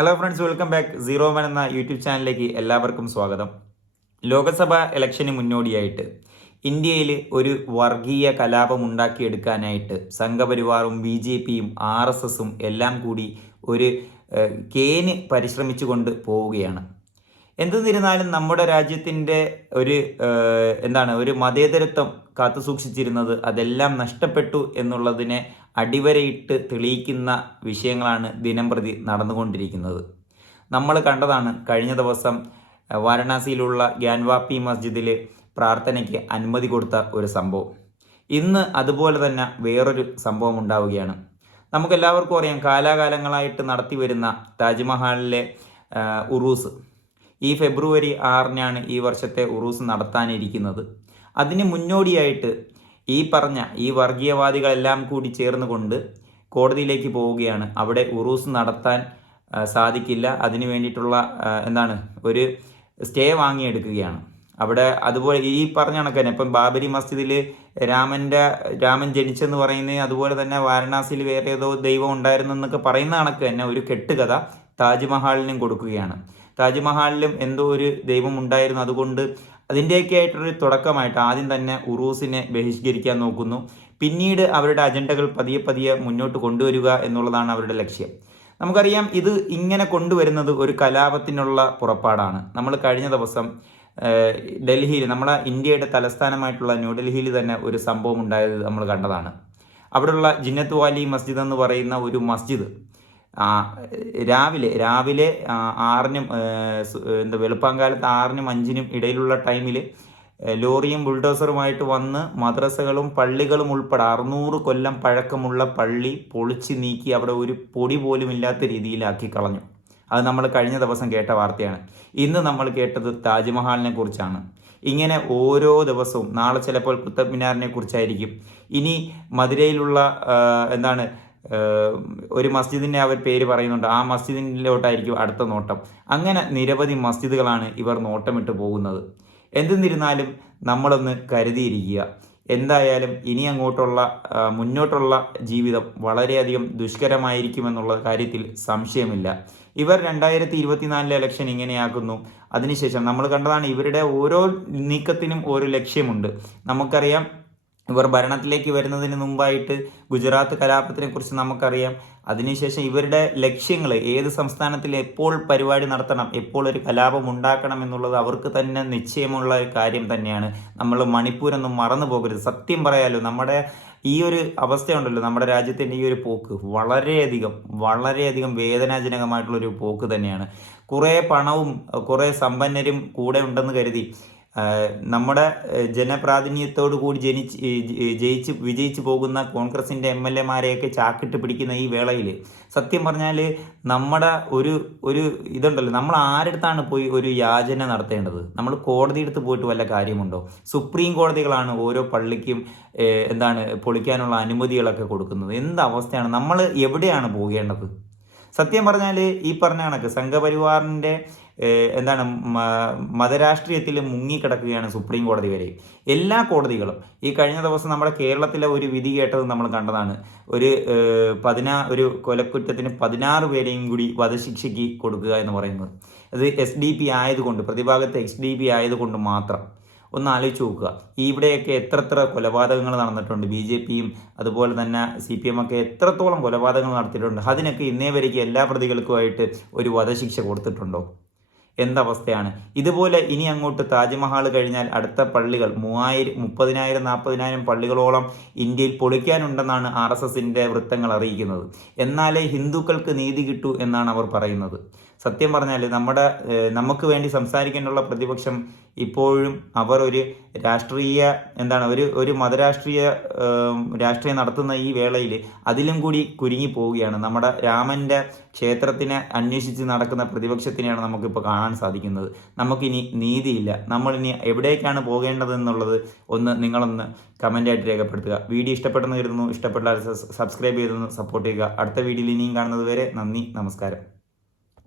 Hello friends welcome back zero one എന്ന YouTube ചാനലിലേക്ക് എല്ലാവർക്കും സ്വാഗതം. ലോക്സഭാ ഇലക്ഷന് മുന്നോടിയായിട്ട് ഇന്ത്യയിൽ ഒരു വർഗീയ കലാപം ഉണ്ടാക്കിയെടുക്കാനായിട്ട് സംഘപരിവാറും ബി ജെ പിയും ആർ എസ് എസും എല്ലാം കൂടി ഒരു കേന് പരിശ്രമിച്ചുകൊണ്ട് പോവുകയാണ്. എന്തെന്നിരുന്നാലും നമ്മുടെ രാജ്യത്തിന്റെ ഒരു എന്താണ് ഒരു മതേതരത്വം കാത്തു സൂക്ഷിച്ചിരുന്നത് അതെല്ലാം നഷ്ടപ്പെട്ടു എന്നുള്ളതിനെ അടിവരയിട്ട് തെളിയിക്കുന്ന വിഷയങ്ങളാണ് ദിനം പ്രതി നടന്നുകൊണ്ടിരിക്കുന്നത്. നമ്മൾ കണ്ടതാണ് കഴിഞ്ഞ ദിവസം വാരണാസിയിലുള്ള ഗ്യാൻവാപ്പി മസ്ജിദിൽ പ്രാർത്ഥനയ്ക്ക് അനുമതി കൊടുത്ത ഒരു സംഭവം. ഇന്ന് അതുപോലെ തന്നെ വേറൊരു സംഭവം ഉണ്ടാവുകയാണ്. നമുക്കെല്ലാവർക്കും അറിയാം കാലാകാലങ്ങളായിട്ട് നടത്തി വരുന്ന താജ്മഹാളിലെ ഉറൂസ്. ഈ ഫെബ്രുവരി ആറിനാണ് ഈ വർഷത്തെ ഉറൂസ് നടത്താനിരിക്കുന്നത്. അതിന് മുന്നോടിയായിട്ട് ഈ പറഞ്ഞ ഈ വർഗീയവാദികളെല്ലാം കൂടി ചേർന്നുകൊണ്ട് കോടതിയിലേക്ക് പോവുകയാണ്. അവിടെ ഉറൂസ് നടത്താൻ സാധിക്കില്ല. അതിനു വേണ്ടിയിട്ടുള്ള എന്താണ് ഒരു സ്റ്റേ വാങ്ങിയെടുക്കുകയാണ്. അവിടെ അതുപോലെ ഈ പറഞ്ഞ കണക്ക് തന്നെ ഇപ്പം ബാബരി മസ്ജിദിൽ രാമന്റെ രാമൻ ജനിച്ചെന്ന് പറയുന്നത് അതുപോലെ തന്നെ വാരണാസിയിൽ വേറെ ഏതോ ദൈവം ഉണ്ടായിരുന്നു എന്നൊക്കെ പറയുന്ന കണക്ക് തന്നെ ഒരു കെട്ടുകഥ താജ്മഹാലിനും കൊടുക്കുകയാണ്. താജ്മഹാലിലും എന്തോ ഒരു ദൈവം ഉണ്ടായിരുന്നു. അതുകൊണ്ട് അതിന്റെയൊക്കെ ആയിട്ടൊരു തുടക്കമായിട്ട് ആദ്യം തന്നെ ഉറൂസിനെ ബഹിഷ്കരിക്കാൻ നോക്കുന്നു. പിന്നീട് അവരുടെ അജണ്ടകൾ പതിയെ പതിയെ മുന്നോട്ട് കൊണ്ടുവരിക എന്നുള്ളതാണ് അവരുടെ ലക്ഷ്യം. നമുക്കറിയാം ഇത് ഇങ്ങനെ കൊണ്ടുവരുന്നത് ഒരു കലാപത്തിനുള്ള പുറപ്പാടാണ്. നമ്മൾ കഴിഞ്ഞ ദിവസം ഡൽഹിയിൽ നമ്മളെ ഇന്ത്യയുടെ തലസ്ഥാനമായിട്ടുള്ള ന്യൂഡൽഹിയിൽ തന്നെ ഒരു സംഭവം ഉണ്ടായത് നമ്മൾ കണ്ടതാണ്. അവിടെയുള്ള ജിന്നത്ത് വാലി മസ്ജിദ് എന്ന് പറയുന്ന ഒരു മസ്ജിദ് രാവിലെ രാവിലെ ആറിനും എന്താ വെളുപ്പാങ്കാലത്ത് ആറിനും അഞ്ചിനും ഇടയിലുള്ള ടൈമിൽ ലോറിയും ബുൾഡോസറുമായിട്ട് വന്ന് മദ്രസകളും പള്ളികളും ഉൾപ്പെടെ അറുന്നൂറ് കൊല്ലം പഴക്കമുള്ള പള്ളി പൊളിച്ച് നീക്കി അവിടെ ഒരു പൊടി പോലും ഇല്ലാത്ത രീതിയിലാക്കി കളഞ്ഞു. അത് നമ്മൾ കഴിഞ്ഞ ദിവസം കേട്ട വാർത്തയാണ്. ഇന്ന് നമ്മൾ കേട്ടത് താജ്മഹാലിനെ കുറിച്ചാണ്. ഇങ്ങനെ ഓരോ ദിവസവും നാളെ ചിലപ്പോൾ കുത്തബ് മിനാറിനെ കുറിച്ചായിരിക്കും. ഇനി മധുരയിലുള്ള എന്താണ് ആ, ഒരു മസ്ജിദിന്റെ അവർ പേര് പറയുന്നുണ്ട്. ആ മസ്ജിദിലോട്ടായിരിക്കും അടുത്ത നോട്ടം. അങ്ങനെ നിരവധി മസ്ജിദുകളാണ് ഇവർ നോട്ടമിട്ട് പോകുന്നത്. എന്തെന്നിരുന്നാലും നമ്മളൊന്ന് കരുതിയിരിക്കുക. എന്തായാലും ഇനി അങ്ങോട്ടുള്ള മുന്നോട്ടുള്ള ജീവിതം വളരെയധികം ദുഷ്കരമായിരിക്കുമെന്നുള്ള കാര്യത്തിൽ സംശയമില്ല. ഇവർ രണ്ടായിരത്തി ഇരുപത്തിനാലിലെ ഇലക്ഷൻ ഇങ്ങനെയാക്കുന്നു. അതിനുശേഷം നമ്മൾ കണ്ടതാണ് ഇവരുടെ ഓരോ നീക്കത്തിനും ഓരോ ലക്ഷ്യമുണ്ട്. നമുക്കറിയാം ഇവർ ഭരണത്തിലേക്ക് വരുന്നതിന് മുമ്പായിട്ട് ഗുജറാത്ത് കലാപത്തിനെ കുറിച്ച് നമുക്കറിയാം. അതിനുശേഷം ഇവരുടെ ലക്ഷ്യങ്ങൾ ഏത് സംസ്ഥാനത്തിൽ എപ്പോൾ പരിപാടി നടത്തണം എപ്പോൾ ഒരു കലാപം ഉണ്ടാക്കണം എന്നുള്ളത് അവർക്ക് തന്നെ നിശ്ചയമുള്ള ഒരു കാര്യം തന്നെയാണ്. നമ്മൾ മണിപ്പൂരൊന്നും മറന്നു പോകരുത്. സത്യം പറയാലോ നമ്മുടെ ഈ ഒരു അവസ്ഥയുണ്ടല്ലോ നമ്മുടെ രാജ്യത്തിന്റെ ഈ ഒരു പോക്ക്. വളരെയധികം വളരെയധികം വേദനാജനകമായിട്ടുള്ളൊരു പോക്ക് തന്നെയാണ്. കുറേ പണവും കുറേ സമ്പന്നരും കൂടെ ഉണ്ടെന്ന് കരുതി. നമ്മുടെ ജനപ്രാതിനിധ്യത്തോടു കൂടി ജനിച്ച് ജയിച്ച് വിജയിച്ച് പോകുന്ന കോൺഗ്രസിന്റെ എം എൽ എമാരെയൊക്കെ ചാക്കിട്ട് പിടിക്കുന്ന ഈ വേളയിൽ സത്യം പറഞ്ഞാൽ നമ്മുടെ ഒരു ഒരു ഇതുണ്ടല്ലോ നമ്മൾ ആരെടുത്താണ് പോയി ഒരു യാചന നടത്തേണ്ടത്? നമ്മൾ കോടതിയെടുത്ത് പോയിട്ട് വല്ല കാര്യമുണ്ടോ? സുപ്രീം കോടതികളാണ് ഓരോ പള്ളിക്കും എന്താണ് പൊളിക്കാനുള്ള അനുമതികളൊക്കെ കൊടുക്കുന്നത്. എന്ത് അവസ്ഥയാണ്? നമ്മൾ എവിടെയാണ് പോകേണ്ടത്? സത്യം പറഞ്ഞാൽ ഈ പറഞ്ഞ കണക്ക് സംഘപരിവാറിന്റെ എന്താണ് മതരാഷ്ട്രീയത്തിൽ മുങ്ങിക്കിടക്കുകയാണ് സുപ്രീം കോടതി വരെ. എല്ലാ കോടതികളും ഈ കഴിഞ്ഞ ദിവസം നമ്മുടെ കേരളത്തിലെ ഒരു വിധി കേട്ടത് നമ്മൾ കണ്ടതാണ്. ഒരു പതിനാ ഒരു കൊലക്കുറ്റത്തിന് പതിനാറ് പേരെയും കൂടി വധശിക്ഷയ്ക്ക് കൊടുക്കുക എന്ന് പറയുന്നത്. അത് എസ് ഡി പി ആയതുകൊണ്ട് പ്രതിഭാഗത്ത് എസ് ഡി പി ആയതുകൊണ്ട് മാത്രം. ഒന്ന് ആലോചിച്ച് നോക്കുക. ഇവിടെയൊക്കെ എത്രത്ര കൊലപാതകങ്ങൾ നടന്നിട്ടുണ്ട്. ബി ജെ പിയും അതുപോലെ തന്നെ സി പി എം ഒക്കെ എത്രത്തോളം കൊലപാതകങ്ങൾ നടത്തിയിട്ടുണ്ട്. അതിനൊക്കെ ഇന്നേ വരേക്ക് എല്ലാ പ്രതികൾക്കുമായിട്ട് ഒരു വധശിക്ഷ കൊടുത്തിട്ടുണ്ടോ? എന്തവസ്ഥയാണ്. ഇതുപോലെ ഇനി അങ്ങോട്ട് താജ്മഹൽ കഴിഞ്ഞാൽ അടുത്ത പള്ളികൾ മൂവായിരം മുപ്പതിനായിരം നാൽപ്പതിനായിരം പള്ളികളോളം ഇന്ത്യയിൽ പൊളിക്കാനുണ്ടെന്നാണ് ആർ എസ് എസിന്റെ വൃത്തങ്ങൾ അറിയിക്കുന്നത്. എന്നാലേ ഹിന്ദുക്കൾക്ക് നീതി കിട്ടൂ എന്നാണ് അവർ പറയുന്നത്. സത്യം പറഞ്ഞാൽ നമ്മുടെ നമുക്ക് വേണ്ടി സംസാരിക്കാനുള്ള പ്രതിപക്ഷം ഇപ്പോഴും അവർ ഒരു രാഷ്ട്രീയ എന്താണ് ഒരു ഒരു മതരാഷ്ട്രീയ രാഷ്ട്രീയം നടത്തുന്ന ഈ വേളയിൽ അതിലും കൂടി കുരുങ്ങി പോവുകയാണ്. നമ്മുടെ രാമന്റെ ക്ഷേത്രത്തിനെ അന്വേഷിച്ച് നടക്കുന്ന പ്രതിപക്ഷത്തിനെയാണ് നമുക്കിപ്പോൾ കാണാൻ സാധിക്കുന്നത്. നമുക്കിനി നീതിയില്ല. നമ്മളിനി എവിടേക്കാണ് പോകേണ്ടതെന്നുള്ളത് ഒന്ന് നിങ്ങളൊന്ന് കമന്റായിട്ട് രേഖപ്പെടുത്തുക. വീഡിയോ ഇഷ്ടപ്പെട്ടെന്ന് കരുതുന്നു. ഇഷ്ടപ്പെട്ടാൽ സബ്സ്ക്രൈബ് ചെയ്തെന്ന് സപ്പോർട്ട് ചെയ്യുക. അടുത്ത വീഡിയോയിൽ ഇനിയും കാണുന്നത് വരെ നന്ദി നമസ്കാരം.